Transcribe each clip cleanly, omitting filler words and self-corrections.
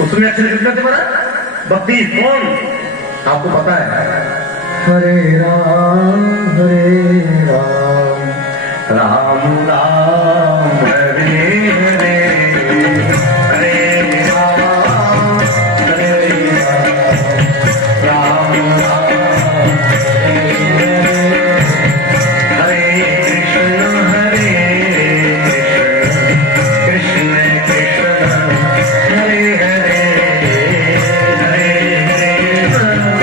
उसमें अक्षर कितना से बना? 32। कौन? आपको पता है? हरे राम राम राम हरे हरे, हरे राम राम राम हरे हरे, हरे कृष्ण कृष्ण हरे हरे, हरे कृष्ण कृष्ण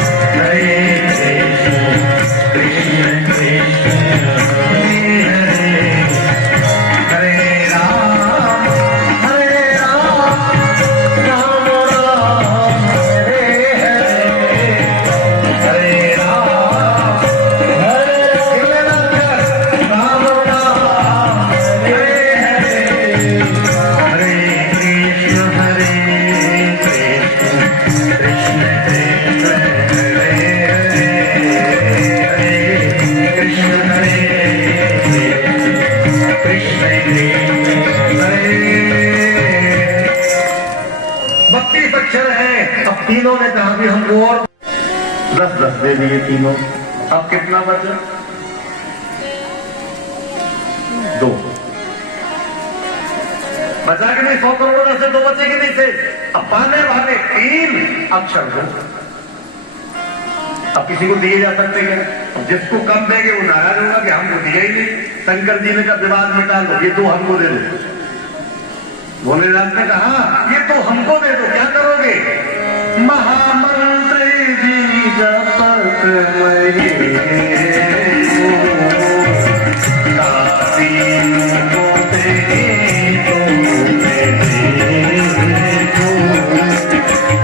तीनों ने कहा कि हमको और 10-10 दे दिए तीनों। अब कितना बचा? 2 बचा के नहीं? 100 करोड़ से 2 बचे कि नहीं थे? अब पाने वाले 3 अक्षर दो। अब किसी को दिए जा सकते हैं? जिसको कम देंगे वो नाराज होगा कि हमको दिया ही नहीं। शंकर जी ने कहा विवाद मिटा लो, ये 2 हमको दे दो। भोलेनाथ ने कहा ये तो हमको दे दो, क्या करोगे? महामंत्री जी जपत मरे काशी को तेरे तो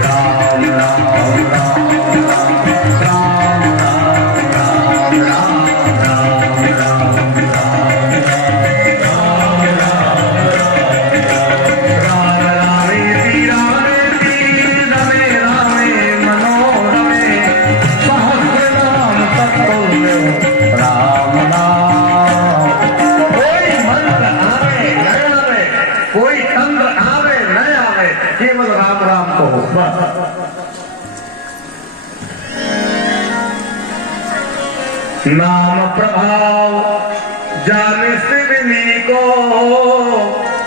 राम राम राम राम राम नाम प्रभाव जाने शिवनी को,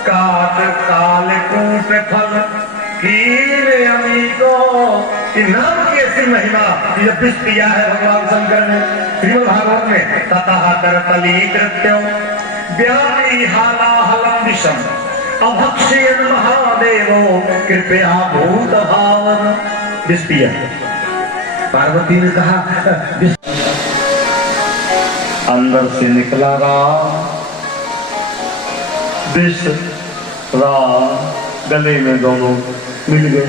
काट काल कूट फल कील अमी को। नाम की ऐसी महिमा जब विश्व किया है भगवान शंकर ने श्रीमद् भागवत में। ततः करतली कृत्यम व्यापी हालाहलम विषम अभक्षेन महादेवो कृपया भूत भावन। विश्व पार्वती ने कहा अंदर से निकला राम, विष राम गले में दोनों मिल गए।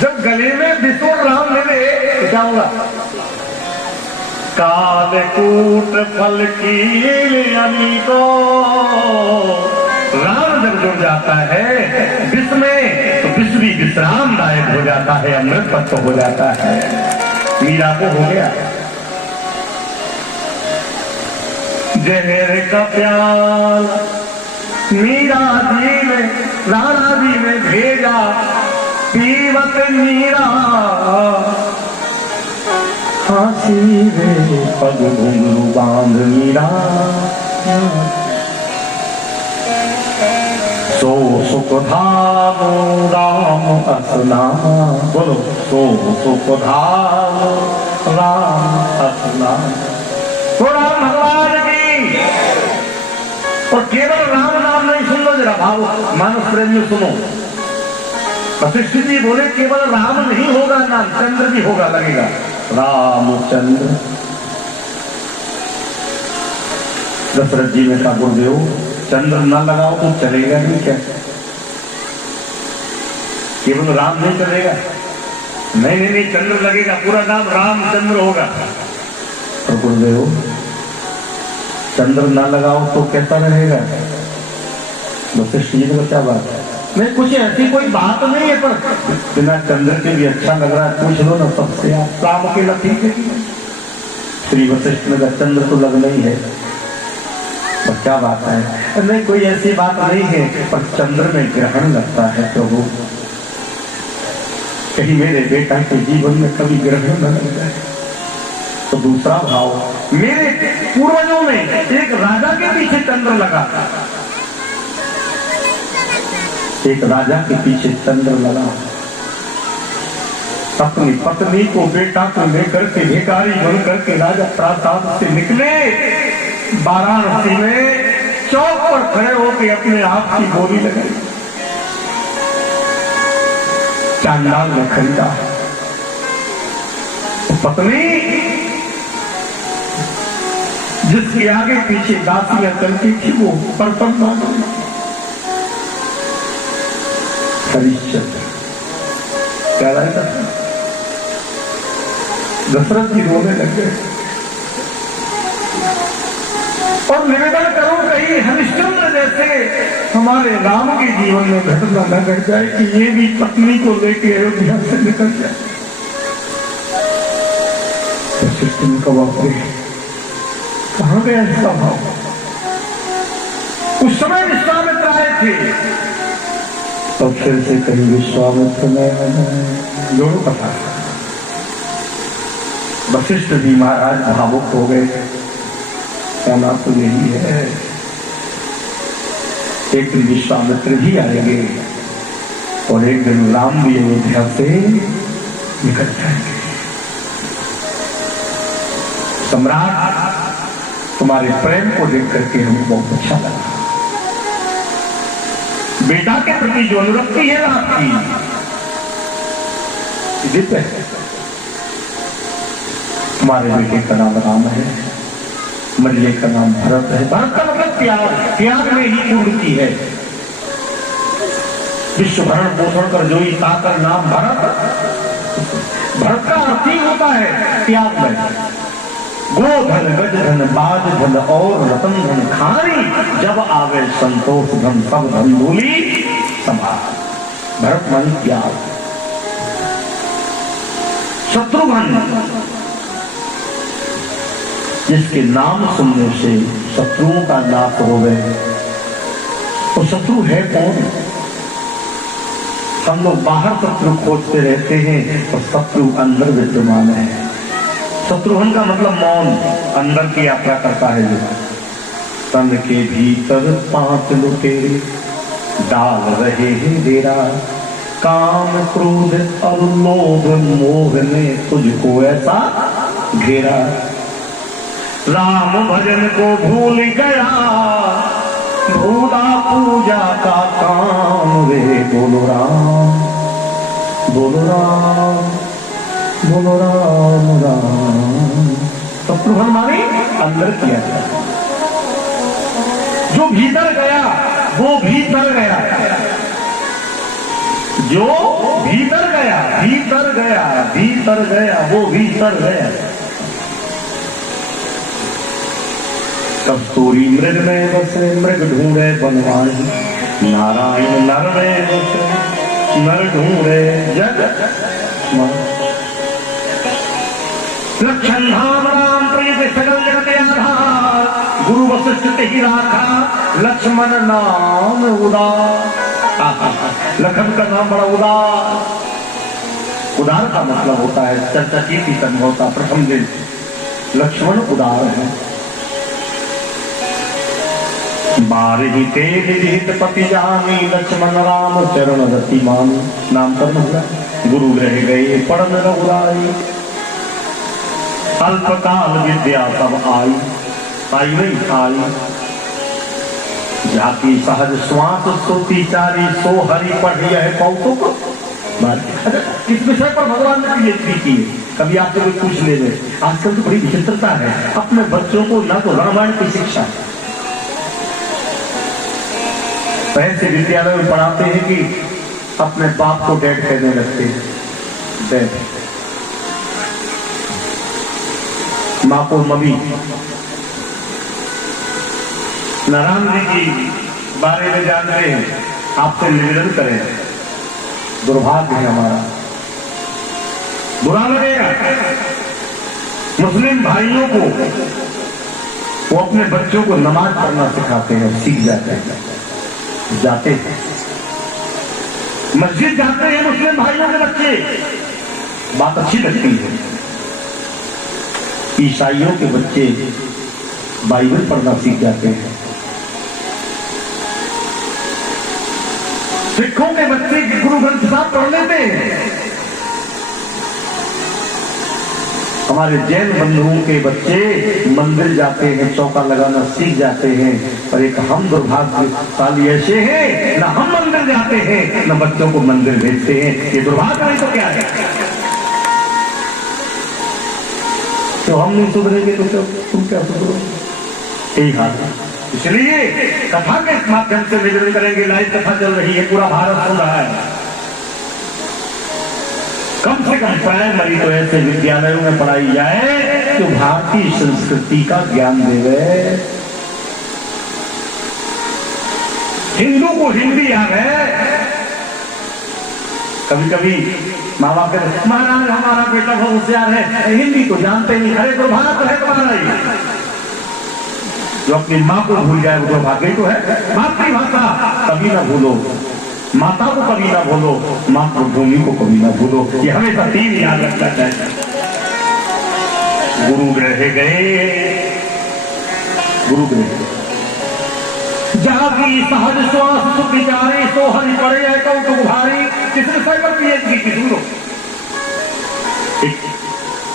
जब गले में विष और राम मिले तो क्या होगा? कालकूट फल कील अमी को। राम जब जुड़ जाता है विष में तो विष भी विश्रामदायक हो जाता है, अमृत पत्त हो जाता है। मीरा को हो गया जहर का प्याल, मीरा जी ने राणा जी ने भेजा पीवत मीरा। फांसी में पग घुंघरू बांध मीरा, सो सुख धाम राम असना। बोलो सो सुख धाम राम असना। तो राम भगवान की। और केवल राम नाम नहीं, सुन लो जरा भाव मानस प्रेम में सुनो। वशिष्ठ जी बोले केवल राम नहीं होगा नाम, चंद्र भी होगा, लगेगा रामचंद्र। दशरथ जी ने कहा गुरुदेव चंद्र न लगाओ तो चलेगा नहीं क्या? केवल राम नहीं चलेगा? नहीं नहीं नहीं, चंद्र लगेगा, पूरा नाम रामचंद्र होगा। तो गुरुदेव चंद्र न लगाओ तो कैसा रहेगा? वशिष्ठ जी ने क्या बात है? नहीं कुछ ऐसी कोई बात नहीं है, पर बिना चंद्र के भी अच्छा लग रहा है, पूछ लो ना सबसे। आप राम अकेला ठीक है? श्री वशिष्ठ ने कहा चंद्र तो लगना ही है। और क्या बात है? नहीं, कोई ऐसी बात नहीं है, पर चंद्र में ग्रहण लगता है प्रभु, कहीं मेरे बेटा के जीवन में कभी ग्रहण न लग जाए। तो दूसरा भाव, मेरे पूर्वजों में एक राजा के पीछे चंद्र लगा, एक राजा के पीछे चंद्र लगा। अपनी पत्नी को, बेटा को लेकर के भिखारी बन करके राजा प्रासाद से निकले, वाराणसी में चौक पर खड़े होकर अपने आप की बोली लगाई। चांडाल ने खरीदा, तो पत्नी जिसके आगे पीछे दासियां चलती थी वो पर्पल मान गई। हरिश्चंद्र क्या रहता था, दशरथ जी रोने लग गए और निवेदन करो कहीं हरिश्चंद्र जैसे हमारे राम के जीवन में घटना न घट जाए कि ये भी पत्नी को लेके अयोध्या से निकल जाए। तो बाप रे, कहां गया इसका भाव? उस समय विश्वामित्र आए थे, तो फिर से कहीं विश्वामित्र में दोनों कथा। वशिष्ठ जी महाराज भावुक हो गए, कहना तो यही है, एक दिन विश्वामित्र भी आएंगे और एक दिन राम भी अयोध्या से निकल जाएंगे। सम्राट, तुम्हारे प्रेम को देख करके हमको बहुत अच्छा लगा। बेटा के प्रति जो अनुरक्ति है आपकी, दिव्य है। तुम्हारे बेटे का नाम राम है, मल्ले का नाम भरत है। भरत का मतलब प्यार, प्यार में ही पूर्ति है। विश्व भरण पोषण कर जो ताकर नाम भरत, भरत का अर्थ ही होता है त्याग में। गोधन गजधन बाज धन और रतन धन खानी, जब आवे संतोष धन सब धन भूली संभाल। भरत मन त्याग। शत्रुघ्न, जिसके नाम सुनने से शत्रुओं का नाश हो गए, तो शत्रु है कौन? हम लोग बाहर शत्रु खोजते रहते हैं और शत्रु अंदर विद्यमान है। शत्रुघ्न का मतलब मौन, अंदर की यात्रा करता है जो। तन के भीतर 5 लुटेरे डाल रहे हैं डेरा, काम क्रोध और लोभ मोह ने तुझको ऐसा घेरा। राम भजन को भूल गया, भूला पूजा का काम वे। बोलो राम, बोलो राम, बोलो राम राम। शत्रुघ्न माने अंदर किया गया, जो भीतर गया वो भीतर गया, जो भीतर गया, भीतर गया, भीतर गया, वो भीतर गया। कस्तूरी मृग में बसे मृग ढूंढे बनवाई, नारायण नर में बसे नर ढूंढे जग। लक्षण धाम राम प्रिय सकल जगत आधार, गुरु वशिष्ठ ही राखा लक्ष्मण नाम उदार। लखन का नाम बड़ा उदार। उदार का मतलब होता है चर्चा की कर्म होता। प्रथम दिन लक्ष्मण उदार है। बारही तेज विहित पति जानी, लक्ष्मण राम चरण रति मानी। नाम कर्म हुआ, गुरु रह गए पढ़न रघुराई, अल्पकाल विद्या सब आई, आई नहीं आई। जाति सहज श्वास श्रुति चारी, सो हरि पढ़िया है कौतुक। किस विषय पर भगवान ने पीएचडी की है? कभी आपसे कोई पूछ ले। आजकल तो बड़ी विचित्रता है, अपने बच्चों को ना तो रामायण की शिक्षा, ऐसे विद्यालय में पढ़ाते हैं कि अपने बाप को डैड कहने लगते हैं, डैड। माँ को मम्मी। नारायण जी की बारे में जान रहे हैं, आपसे निवेदन करें, दुर्भाग्य है हमारा, बुरा लगेगा। मुस्लिम भाइयों को वो अपने बच्चों को नमाज पढ़ना सिखाते हैं, सीख जाते हैं, जाते हैं मस्जिद जाते हैं मुस्लिम भाइयों के बच्चे, बात अच्छी लगती है। ईसाइयों के बच्चे बाइबल पढ़ना सीख जाते हैं, सिखों के बच्चे गुरु ग्रंथ साहब पढ़ लेते हैं, हमारे जैन बंधुओं के बच्चे मंदिर जाते हैं, चौका लगाना सीख जाते हैं। पर एक हम दुर्भाग्यशाली ऐसे हैं, ना हम मंदिर जाते हैं ना बच्चों को मंदिर भेजते हैं। ये दुर्भाग्य नहीं तो क्या है? तो हम नहीं सुधरेंगे तो तुम क्या सुधरो? यही हाल है। इसलिए कथा के माध्यम से निवेदन करेंगे। लाइव कथा चल रही है, पूरा भारत सुन रहा है। कम से कम प्राइमरी तो ऐसे विद्यालयों में पढ़ाई जाए जो भारतीय संस्कृति का ज्ञान देवे। हिंदू को हिंदी आ गए। कभी कभी माँ बाप कहते महाराज हमारा बेटा बहुत होशियार है, हिंदी तो जानते नहीं। अरे तो भारत है तुम्हारा ही। जो अपनी माँ को भूल जाए वो भाग्य तो है। मातृभाषा कभी ना भूलो, माता को कभी ना भूलो, मातृभूमि को कभी ना भूलो। ये हमेशा 3 याद रखना चाहिए। गुरु ग्रह गए, गुरु ग्रह जागी सहज श्वास सुख विचारे सो हरि पड़े है कौतुक भारी। किसने साइबर पीएचडी की सुनो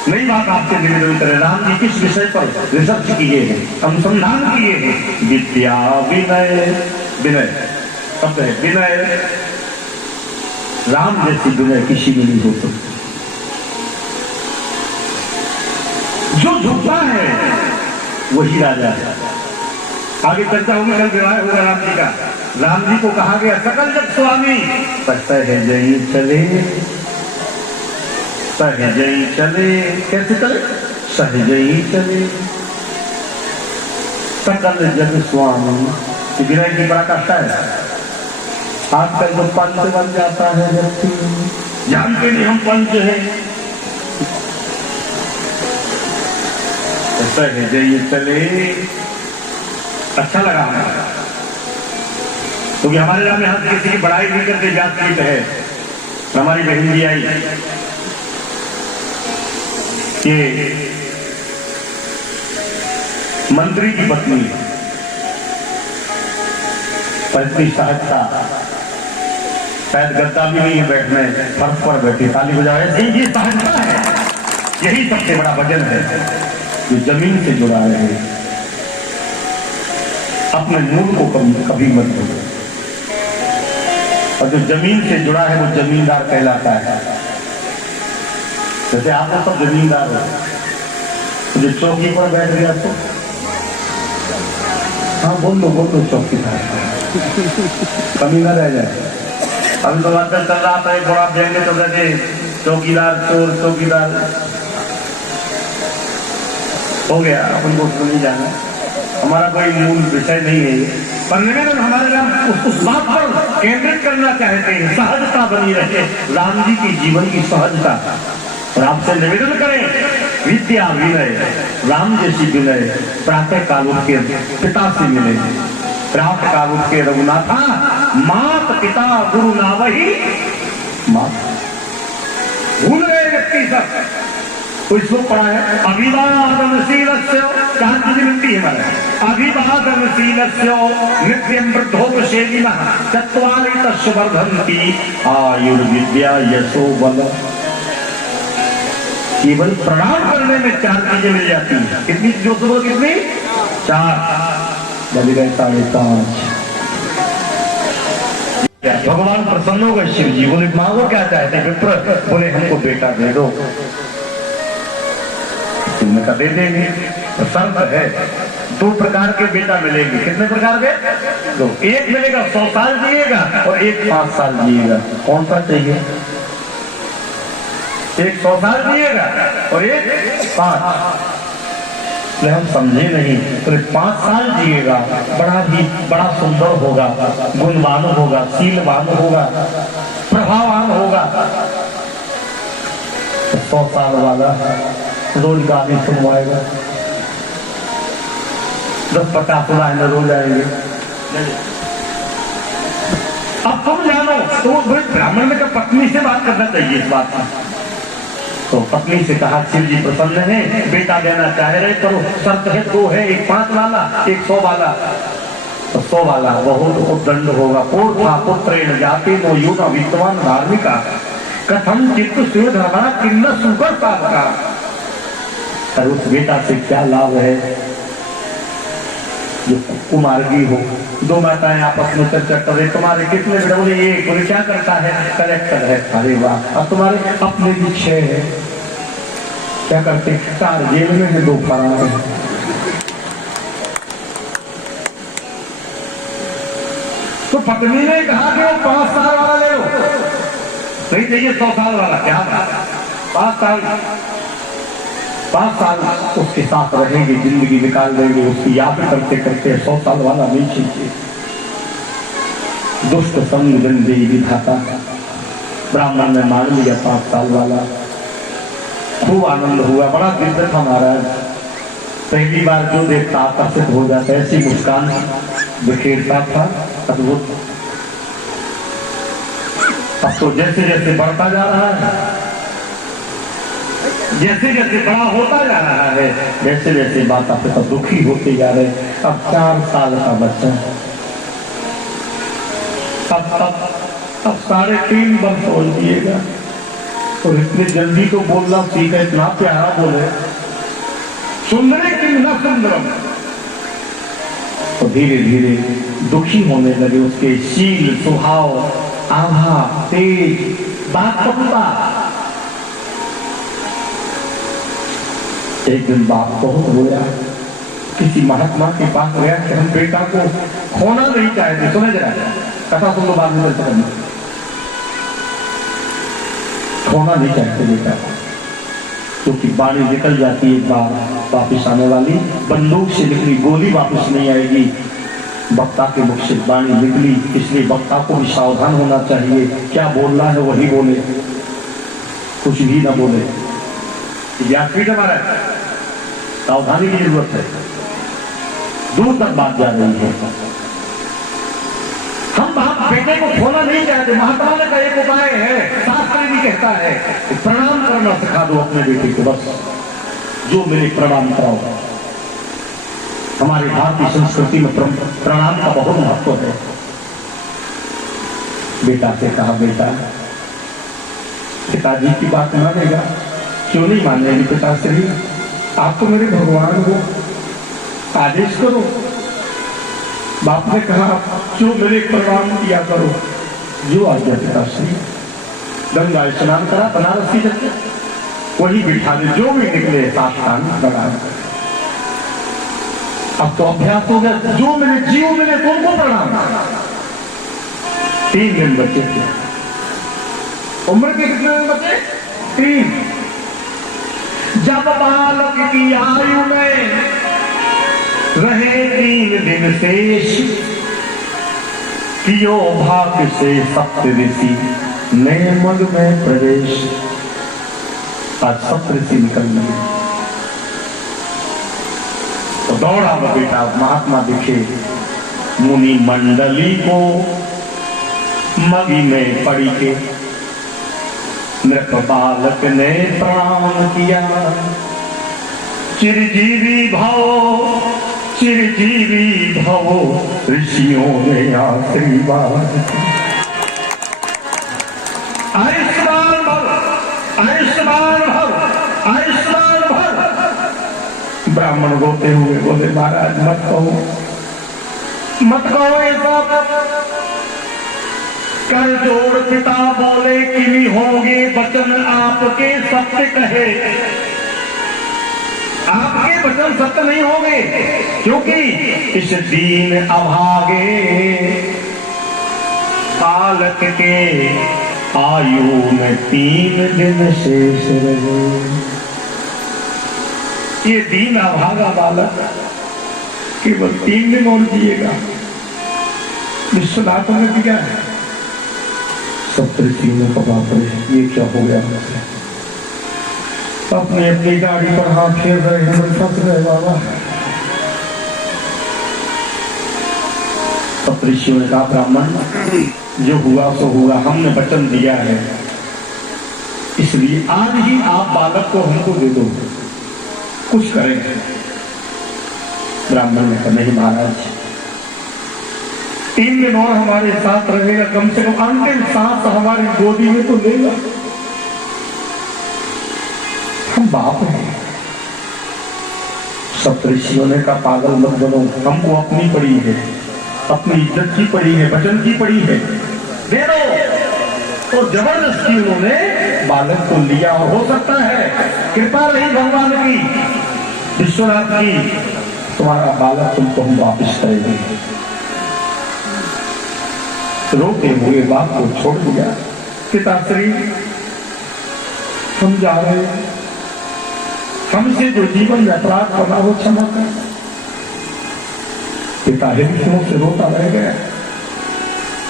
नई बात आपसे निवेदन करें। राम जी किस विषय पर रिसर्च किए हैं, अनुसंधान किए हैं? विद्या विनय, विनय शब्द है विनय। राम जैसी विनय किसी में नहीं हो सकती। जो झुकता है वही राजा है। आगे चर्चा होगी, कल विवाह होगा राम जी का। राम जी को कहा गया सकल जग स्वामी, सहजई चले, सहजई चले। कैसे चले? सहजई चले। सकल जग स्वामी विनय की पराकाष्ठा है। आजकल जो पंच बन जाता है व्यक्ति, जानते नहीं हम पंच हैं। सहजई चले अच्छा लगा हमें, क्योंकि हमारे नाम यहाँ किसी की बड़ाई नहीं करते। जात है हमारी बहन जी आई कि मंत्री की पत्नी पत्नी सहजता, शायद गद्दा भी नहीं है बैठने, फर्श पर बैठी ताली बजाए। ये सहजता है। यही सबसे बड़ा वजन है जो जमीन से जुड़ा रहे। अपने मूल को कभी मत भूलो। और जो जमीन से जुड़ा है वो जमींदार कहलाता है। जैसे आप लोग सब जमींदार हो, तो जो चौकी पर बैठ गया तो हाँ बोल लो चौकीदार, कमी न रह जाए। अभी तो आजकल चल रहा था, एक बड़ा व्यंग्य चल रहे थे, चौकीदार चोर चौकीदार हो गया। अपन को उसको नहीं जाना, हमारा कोई मूल विषय नहीं है। पर निवेदन हमारे नाम उस बात पर केंद्रित करना चाहते हैं, सहजता बनी रहे राम जी की जीवन की सहजता। और आपसे निवेदन करें विद्या विनय, राम जैसी विनय प्रातः काल उठ के पिता से मिले, प्रातः काल उठ के रघुनाथा मात पिता गुरु ना वही मात। भूल गए व्यक्ति सब। कोई श्लोक पढ़ा है अभिवादनशीलस्य, शांति की मिलती है हमारे। अभिवादनशीलस्य नित्यं वृद्धोपसेविनः चत्वारि तस्य वर्धन्ति आयुर्विद्या यशो बल। केवल प्रणाम करने में 4 चीजें मिल जाती हैं। कितनी जो सुबह कितनी 4 बज गए 5:30। भगवान प्रसन्न हो गए। शिव जी बोले मांगो क्या चाहते? विप्र बोले हमको बेटा दे दो। तुमने कहा दे देंगे, तो शर्त है 2 प्रकार के बेटा मिलेंगे। कितने प्रकार के? 2। एक मिलेगा 100 साल जिएगा और एक 5 साल जिएगा। कौन सा चाहिए? एक 100 साल जिएगा और एक 5। हम समझे नहीं। तो 5 साल जिएगा, बड़ा सुंदर होगा, गुणवान होगा, शीलवान होगा, प्रभावान होगा। 100 साल वाला रोज गाली सुनवाएगा। 10-50 में रो जाएंगे। अब तुम जानो तो ब्राह्मण में जब पत्नी से बात करना चाहिए इस बात में, तो पत्नी से कहा शिव जी प्रसन्न है, बेटा देना चाह रहे करो, शर्त है 2 है, एक 5 वाला एक 100 वाला। तो 100 वाला बहुत उपदंड होगा। पूर्था पुत्रेण जाते नो युवा विद्वान धार्मिका कथम चित्त से धर्मा किन्न सुकर का। उस बेटा से क्या लाभ है जो कुमारगी हो। 2 माताएं आपस में चर्चा कर रहे, तुम्हारे कितने बेटे? बोले ये। बोले क्या करता है? कलेक्टर है। अरे वाह। अब तुम्हारे अपने भी 6 है। क्या करते? 4 जेल में है, 2 फरार है। तो पत्नी ने कहा कि वो 5 साल वाला ले लो, नहीं चाहिए 100 साल वाला। क्या 5 साल उसके साथ रहेंगे, जिंदगी निकाल देंगे, उसकी याद करते करते 100 साल वाला नहीं चाहिए। दुष्ट संग जन दे विधाता। ब्राह्मण ने मान लिया 5 साल वाला। खूब आनंद हुआ, बड़ा दिव्य था महाराज। पहली बार जो देखता आकर्षित हो जाता, ऐसी मुस्कान बिखेरता था, अद्भुत। अब तो जैसे जैसे बढ़ता जा रहा है, जैसे जैसे बड़ा होता जा रहा है, वैसे वैसे माता पिता दुखी होते जा रहे। अब 4 साल का बच्चा, अब 3.5 वर्ष हो दिएगा, और इतने जल्दी तो बोलना सीखा, इतना प्यारा बोले, सुंदरे कि न सुंदरम। तो धीरे धीरे दुखी होने लगे। उसके शील, स्वभाव, आभा, तेज, बात पकता। एक दिन बाप बहुत रोया, किसी महात्मा के पास गया कि हम बेटा को खोना नहीं चाहते। सुने जरा, कथा सुन लो, बाद में चर्चा करना। खोना नहीं चाहते बेटा को, क्योंकि बाणी निकल जाती है एक बार वापिस आने वाली। बंदूक से निकली गोली वापस नहीं आएगी। वक्ता के मुख से बाणी निकली, इसलिए वक्ता को भी सावधान होना चाहिए। क्या बोलना है वही बोले, कुछ भी ना बोले। व्यासपीठ हमारा सावधानी की जरूरत है। दूर तक बात जा रही है। हम बाप बेटे को खोना नहीं चाहते। महात्मा का एक उपाय है, शास्त्र भी कहता है, प्रणाम करना सिखा दो अपने बेटे को। बस जो मेरे प्रणाम कराओ। हमारी भारतीय संस्कृति में प्रणाम का बहुत महत्व है। बेटा से कहा, बेटा पिताजी की बात मानेगा? क्यों नहीं मानेगी पिताश्री? आप तो मेरे भगवान हो, आदेश करो। बाप ने कहा, जो मेरे प्रणाम किया करो। जो आज्ञा पिताश्री। गंगा स्नान करा, बनारस की जगह वही बिठा दे, जो भी निकले साष्टांग प्रणाम। अब तो अभ्यास हो गया, जो मेरे जीव मिले तुमको प्रणाम। 3 दिन बच्चे थे। उम्र के कितने दिन बचे? 3। जब बालक की आयु में रहे 3 दिन शेष, कियो भाग्य से सप्त ऋषि नए मग में प्रवेश। आज सप्त ऋषि निकल गए। तो दौड़ा वो बेटा, महात्मा दिखे, मुनि मंडली को मगी में पड़ी के मृत बालक ने प्रणाम किया। चिरजीवी भव, चिरजीवी भव, ऋषियों ने आशीर्वाद। आयुष्मान भव, आयुष्मान भव, आयुष्मान भव। ब्राह्मण रोते हुए बोले, महाराज मत कहो, मत कहो ये सब। कर जोड़ पिता बोले कि नहीं होंगे वचन आपके सत्य कहे। आपके वचन सत्य नहीं होंगे, क्योंकि इस दीन अभागे बालक के आयु में 3 दिन शेष रहे। ये दीन अभागा बालक केवल 3 दिन और जिएगा। विश्वनाथ ने क्या है? सप्तऋषियों को बाप रे, ये क्या हो गया? अपनी अपनी गाड़ी पर हाथ फेर रहे हैं, फंस रहे बाबा। सप्तऋषियों ने कहा ब्राह्मण जो हुआ सो हुआ, हमने वचन दिया है, इसलिए आज ही आप बालक को हमको दे दो, कुछ करेंगे। ब्राह्मण ने कहा नहीं महाराज, 3 दिन और हमारे साथ रहेगा, कम से कम अंतिम सांस हमारी गोदी में तो लेगा, हम बाप हैं। सप्तऋषियों ने कहा पागल मत बनो, हमको अपनी पड़ी है, अपनी इज्जत की पड़ी है, वचन की पड़ी है, दे दो। और जबरदस्ती उन्होंने बालक को लिया। और हो सकता है कृपा रही भगवान की, विश्वनाथ की, तुम्हारा बालक तुमको हम वापिस करेंगे। रोते हुए बाप को छोड़ दिया। पिताश्री हम जा रहे हैं, हमसे जो जीवन में अपराध बना हो क्षमा कर। पिता हिंदुओं से रोता रह गया।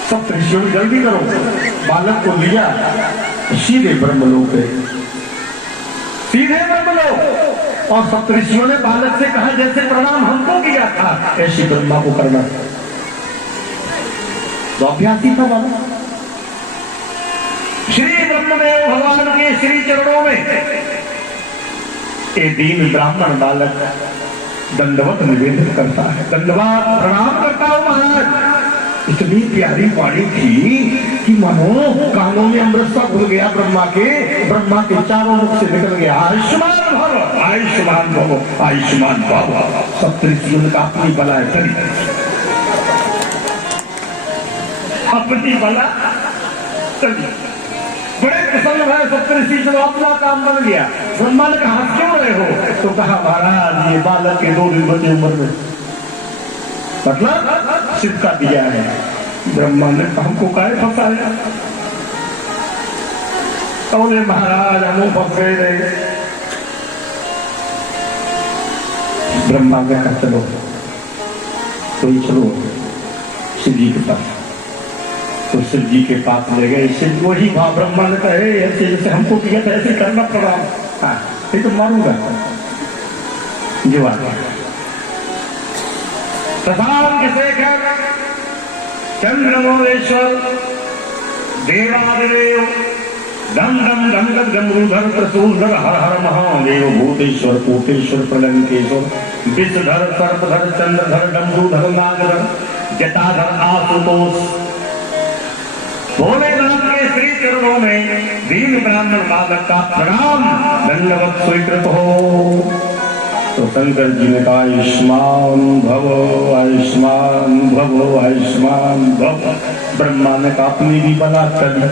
सप्तऋषियों ने जल्दी करो, बालक को लिया, सीधे ब्रह्मलोक गए, सीधे ब्रह्मलोक। और सप्तऋषियों ने बालक से कहा जैसे प्रणाम हमको किया था ऐसी ब्रह्मा को करना। तो अभ्यासी था बालक। श्री ब्रह्मदेव भगवान के श्री चरणों में ये दीन ब्राह्मण बालक दंडवत निवेदन करता है, दंडवत प्रणाम करता हूं महाराज। इतनी प्यारी वाणी थी कि मानो कानों में अमृत सा घुल गया ब्रह्मा के चारों मुख से निकल गया, आयुष्मान भव, आयुष्मान भव, आयुष्मान भव। सप्तऋषियों का अपनी बला करी, अपनी बला करी। बड़े प्रसन्न है सप्तऋषि, जब अपना काम बन गया। ब्रह्मा ने कहा क्यों रहे हो? तो कहा महाराज ये बालक के 2 दिन बचे उम्र में, मतलब सिक्का दिया है। ब्रह्मा ने हमको काहे फंसाया? बोले महाराज हम फंस गए रहे। ब्रह्मा ने कहा चलो तो चलो शिव जी के पास। तो शिव जी के पास ले गए। शिव वही ब्रह्मा ने कहे ऐसे जैसे हमको किया था ऐसे करना पड़ा। हाँ ये तो मारूंगा जो आ गया। शशांक शेखर चंद्रमौलेश्वर देवादिदेव दम दम दम दम डमरूधर त्रिशूलधर हर हर महादेव भूतेश्वर कोटेश्वर प्रलंकेश्वर विषधर सर्पधर चंद्रधर डमरूधर नागधर जटाधर आशुतोष भोलेनाथ के श्री चरणों में दीन ब्राह्मण बालक का प्रणाम दंडवत स्वीकृत हो। तो शंकर जी ने कहा आयुष्मान भव, आयुष्मान भव, आयुष्मान भव। ब्रह्मा ने कहा अपनी भी बला चली।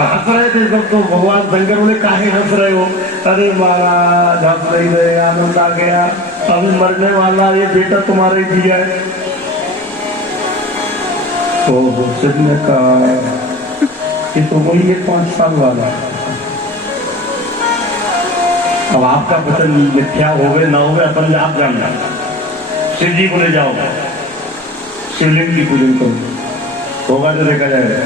हंस रहे थे सब, तो भगवान शंकर बोले काहे हंस रहे हो? अरे महाराज हंस नहीं रहे, आनंद आ गया, अभी मरने वाला ये बेटा तुम्हारे ही दिया है। तो शिव ने कहा कि तो वही है 5 साल वाला। अब आपका वचन मिथ्या हो गए ना हो गए अपन आप जानना। शिव जी को ले जाओ, शिवलिंग की पूजन करो, होगा तो देखा जाएगा।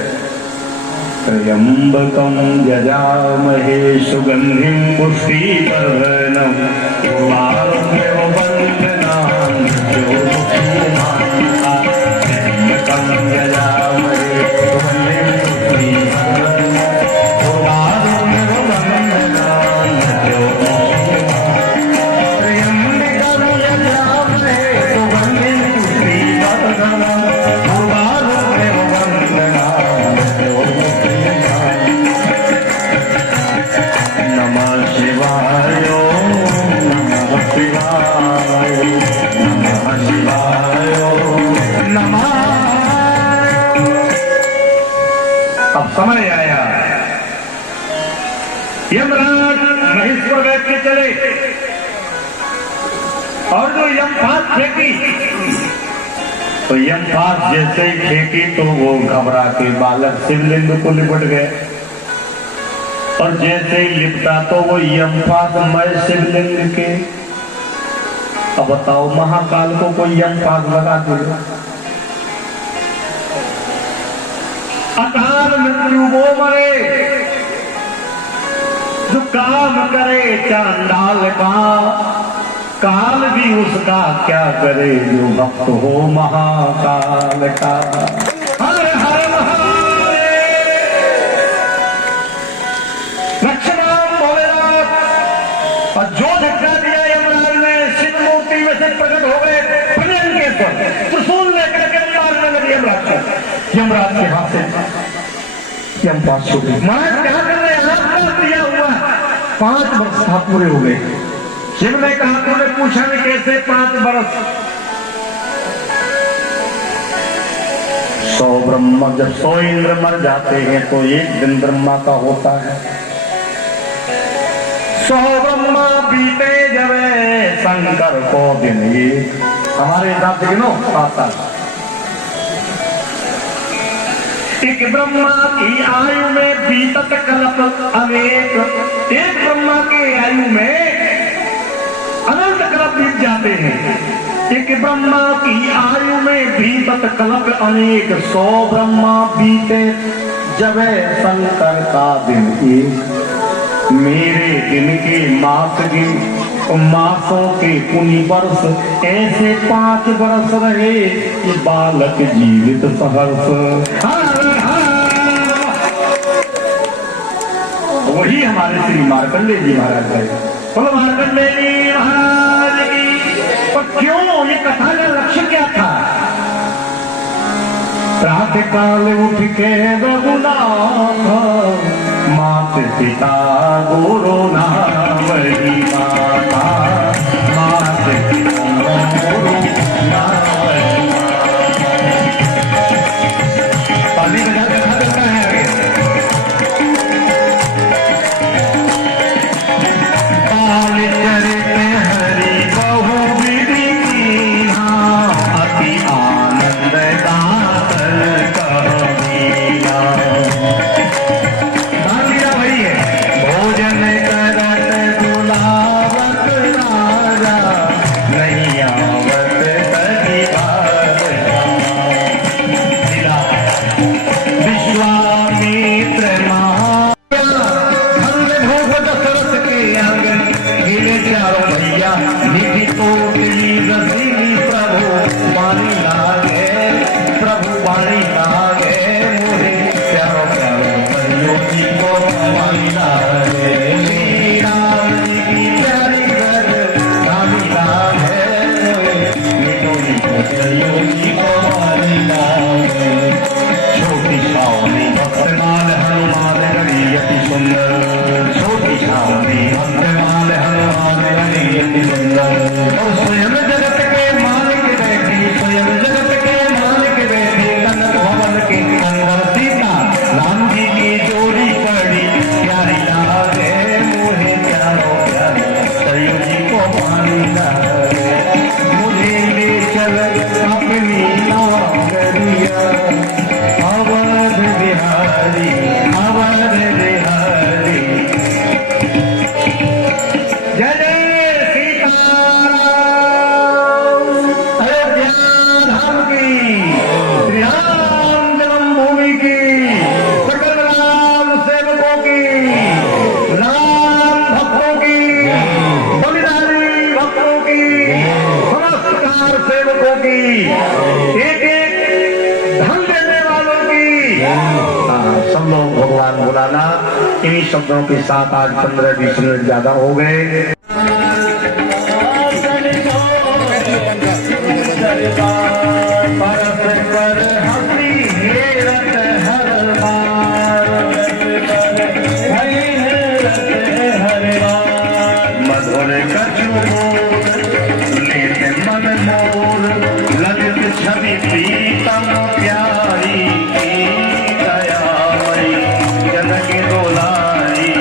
त्र्यंबकं यजामहे सुगंधिं पुष्टिवर्धनम् उर्वारुकमिव बन्धनान् त्र्यंबकं यजामहे सुगंधिं पुष्टिवर्धनम् उर्वारुकमिव बन्धनान् त्र्यंबकं यजामहे सुगंधिं पुष्टिवर्धनम् उर्वारुकमिव बन्धनान् नमः शिवाय नमः शिवाय नमः शिवाय नमः। अब समय आया, यमराज महेश्वर बैठ के चले और जो यमफात फेंकी तो यमफात जैसे ही फेंकी तो वो घबरा के बालक शिवलिंग को लिपट गए और जैसे ही लिपटा तो वो यमफात मय शिवलिंग के। अब बताओ महाकाल को कोई यमफात लगा दे? अकाल मृत्यु वो मरे जो काम करे चांडाल का, काल भी उसका क्या करे जो भक्त हो महाकाल का। हर हर महादेव। लक्ष्मण भोलेनाथ और जो झटका दिया यमराज ने शिव मूर्ति में से प्रकट हो गए भजन के स्वर त्रिशूल लेकर के मारने लगे यमराज के हाथ से यम पास हो गए। महाराज क्या कर रहे हैं? आपका दिया हुआ 5 वर्ष था पूरे हो गए। शिव ने कहा तूने पूछा नहीं कैसे 5 वर्ष? 100 ब्रह्मा जब 100 इंद्र मर जाते हैं तो 1 दिन ब्रह्मा का होता है। 100 ब्रह्मा बीते जब शंकर को दिन ये हमारे हिसाब से गिनो 7 साल। एक ब्रह्मा की आयु में बीतत कल्प अनेक। एक ब्रह्मा की आयु में अनंत कल्प बीत जाते हैं। एक ब्रह्मा की आयु में बीतत कल्प अनेक। 100 ब्रह्मा बीते जब शंकर का दिन एक। मेरे दिन के मास की मासों के कुनी वर्ष ऐसे 5 वर्ष रहे ये बालक जीवित सहर्ष। वही हमारे श्री मार्कंडेय जी महाराज है। बोलो मार्कंडेय जी महाराज की। और क्यों ये कथा का लक्ष्य क्या था? प्रातः काल उठ के रघुनाथ मात पिता गुरु नाम वही माता मात पिता गुरु नाम वही पानी बजा के खा देता है। इन्हीं शब्दों के साथ आज 15-20 मिनट ज्यादा हो गए। मधुर मन मोर ललित छवि प्रीतम प्यारी जनक दोलाई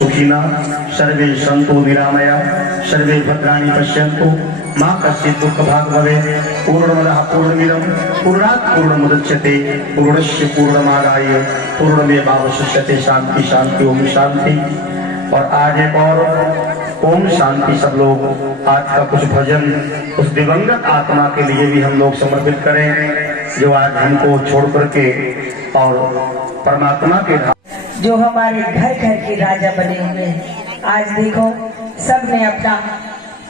सुखिना सर्वे सन्तु निरामया सर्वे भद्राणि पश्यन्तु मा कश्चित् दुःखभाग् भवेत्। पूर्णमदः पूर्णमिदं पूर्णात् पूर्णमुदच्यते पूर्णस्य पूर्णमादाय पूर्णमेवावशिष्यते। शांति शांति ओम शांति। और आज एक और ओम शांति सब लोग आज का कुछ भजन उस दिवंगत आत्मा के लिए भी हम लोग समर्पित करें जो आज हमको छोड़ करके और परमात्मा के जो हमारे घर घर के राजा बने हुए हैं। आज देखो सब ने अपना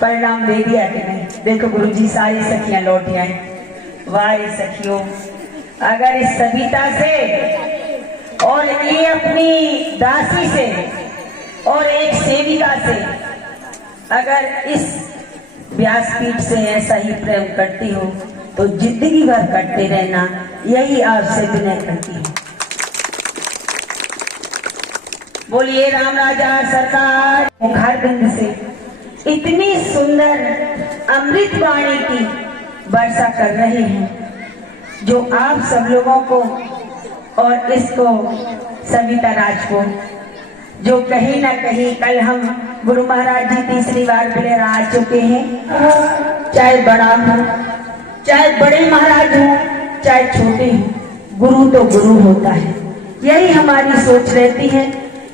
परिणाम दे दिया कि नहीं। देखो गुरुजी सारी सखियां लौटी आई। वाह सखियों, अगर इस सविता से और ये अपनी दासी से और एक सेविका से अगर इस व्यासपीठ से ऐसा ही प्रेम करती हो तो जिंदगी भर करते रहना, यही आपसे विनय करती हूँ। बोलिए राम राजा सरकार। मुखार बिंद से इतनी सुंदर अमृत वाणी की वर्षा कर रहे हैं जो आप सब लोगों को और इसको सविता राज को जो कहीं ना कहीं कल हम गुरु महाराज जी तीसरी बार फिर आ चुके हैं। चाहे बड़ा हो चाहे बड़े महाराज हो चाहे छोटे हो, गुरु तो गुरु होता है। यही हमारी सोच रहती है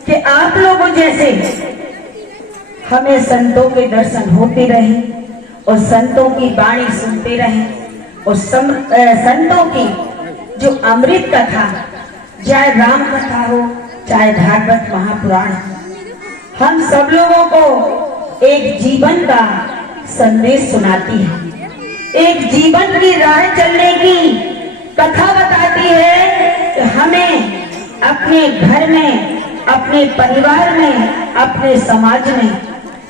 कि आप लोगों जैसे हमें संतों के दर्शन होते रहे और संतों की वाणी सुनते रहे और संतों की जो अमृत कथा, चाहे राम कथा हो चाहे भागवत महापुराण, हम सब लोगों को एक जीवन का संदेश सुनाती है, एक जीवन की राह चलने की कथा बताती है कि हमें अपने घर में, अपने परिवार में, अपने समाज में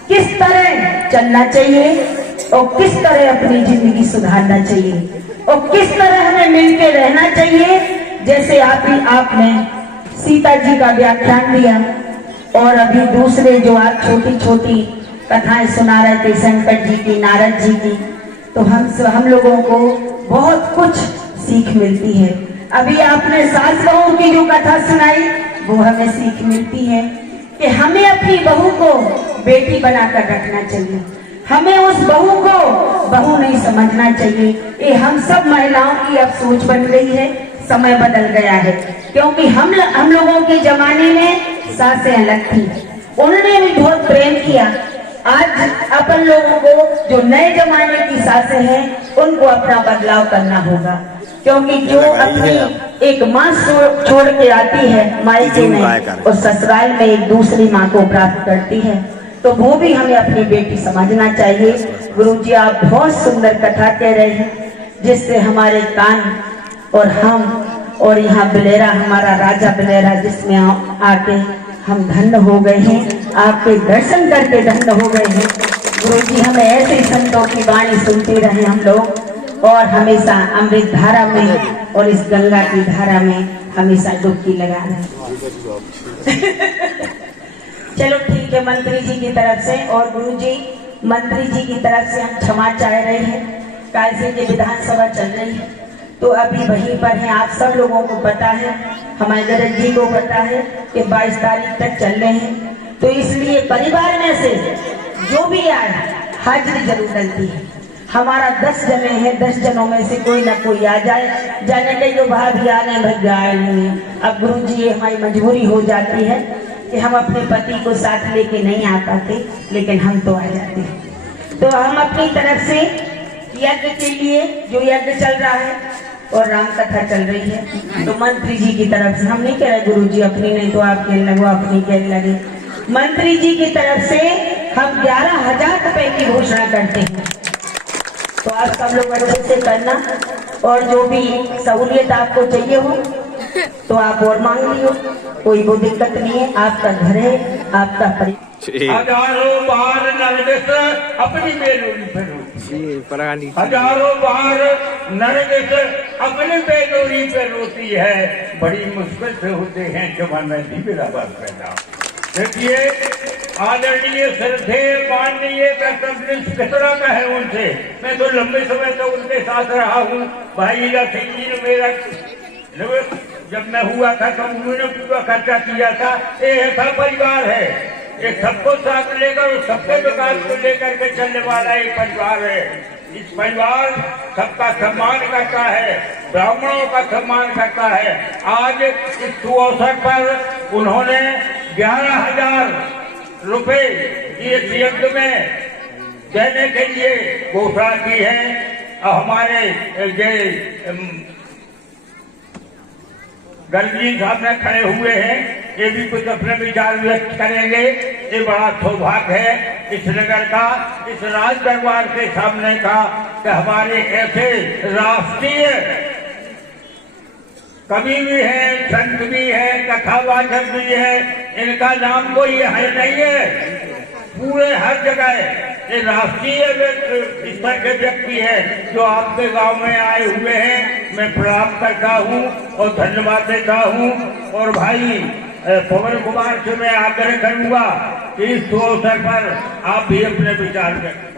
किस तरह चलना चाहिए और किस तरह अपनी जिंदगी सुधारना चाहिए और किस तरह हमें मिलकर रहना चाहिए। जैसे आपने सीता जी का व्याख्यान दिया और अभी दूसरे जो आप छोटी छोटी कथाएं सुना रहे थे शंकर जी की, नारद जी की, तो हम लोगों को बहुत कुछ सीख मिलती है। अभी आपने सास बहू की जो कथा सुनाई वो हमें सीख मिलती है कि हमें अपनी बहू को बेटी बनाकर रखना चाहिए, हमें उस बहू को बहू नहीं समझना चाहिए। ये हम सब महिलाओं की अब सोच बन गई है, समय बदल गया है। क्योंकि हम लोगों के जमाने में सासें अलग थी, उन्होंने भी बहुत प्रेम किया। आज अपन लोगों को जो नए जमाने की सासें हैं उनको अपना बदलाव करना होगा, क्योंकि जो अपनी एक माँ छोड़ के आती है मायके में और ससुराल में एक दूसरी माँ को प्राप्त करती है, तो वो भी हमें अपनी बेटी समझना चाहिए। गुरुजी आप बहुत सुंदर कथा कह रहे हैं जिससे हमारे कान और हम और यहाँ बिलेरा, हमारा राजा बिलेरा, जिसमें आके हम धन्य हो गए हैं, आपके दर्शन करके धन्य हो गए हैं। गुरु जी हमें ऐसे संतों की वाणी सुनते रहे हम लोग, और हमेशा अमृत धारा में और इस गंगा की धारा में हमेशा डुबकी लगा रहे। चलो ठीक है, मंत्री जी की तरफ से और गुरु जी मंत्री जी की तरफ से हम क्षमा चाह रहे हैं। कैसे ये विधानसभा चल रही है तो अभी वहीं पर है, आप सब लोगों को पता है, हमारे गरज जी को पता है कि 22 तारीख तक चल रहे हैं, तो इसलिए परिवार में से जो भी आए हाजिरी जरूर डलती है। हमारा 10 जने हैं, 10 जनों में से कोई ना कोई आ जाए, जाने के जो भाभी आ रहे भैया आए नहीं है। अब गुरु जी ये हमारी मजबूरी हो जाती है कि हम अपने पति को साथ लेके नहीं आ पाते, लेकिन हम तो आ जाते हैं। तो हम अपनी तरफ से यज्ञ के लिए, जो यज्ञ चल रहा है और राम कथा चल रही है, तो मंत्री जी की तरफ से, हम नहीं कह रहे गुरु जी अपनी नहीं तो आप कहने लगो, अपनी कहने लगे, मंत्री जी की तरफ से हम 11,000 रुपए की घोषणा करते हैं। तो आप सब लोग अच्छे से करना, और जो भी सहूलियत आपको चाहिए हो तो आप और मांग लियो, कोई वो दिक्कत नहीं है। आपका घर है, आपका परिवार। हजारों बार नरगिस अपनी बेलोरी पे रोती, हजारों बार नरगिस अपनी बेलोरी पे रोती है, बड़ी मुश्किल से होते हैं जमाना भी बराबर पैदा। देखिए आदरणीय श्रद्धे माननीय कितना का है उनसे, मैं तो लंबे समय तक उनके साथ रहा हूँ। भाई हीरा सिंह जी ने मेरा जब मैं हुआ था तो उन्होंने पूरा खर्चा किया था। ये ऐसा परिवार है, ये सबको साथ लेकर और सबके विकास को लेकर के चलने वाला एक परिवार है। इस परिवार सबका सम्मान करता है, ब्राह्मणों का सम्मान करता है। आज इस सुअवसर पर उन्होंने 11,000 रुपए इस यज्ञ में देने के लिए घोषणा की है। हमारे गर्जी सामने खड़े हुए हैं, ये भी कुछ अपने विचार व्यक्त करेंगे। ये बड़ा सौभाग्य है इस नगर का, इस राज दरबार के सामने का, कि हमारे ऐसे राष्ट्रीय कवि भी है, संत भी है, कथावाचक भी है, इनका नाम कोई है नहीं है। पूरे हर जगह ये राष्ट्रीय स्तर के व्यक्ति है जो आपके गांव में आए हुए हैं। मैं प्रणाम करता हूं और धन्यवाद देता हूं। और भाई पवन कुमार से मैं आग्रह करूंगा कि इस अवसर पर आप भी अपने विचार करें।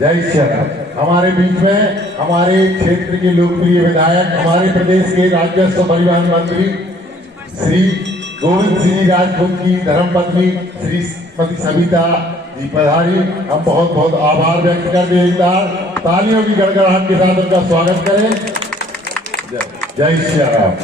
जय श्री राम। हमारे बीच में हमारे क्षेत्र के लोकप्रिय विधायक, हमारे प्रदेश के राजस्व परिवहन मंत्री श्री गोविंद सिंह राजपूत की धर्मपत्नी श्रीमती सविता जी पधारी। हम बहुत बहुत आभार व्यक्त करते हैं। एक बार तालियों की गड़गड़ाहट के साथ उनका स्वागत करें। जय श्री राम।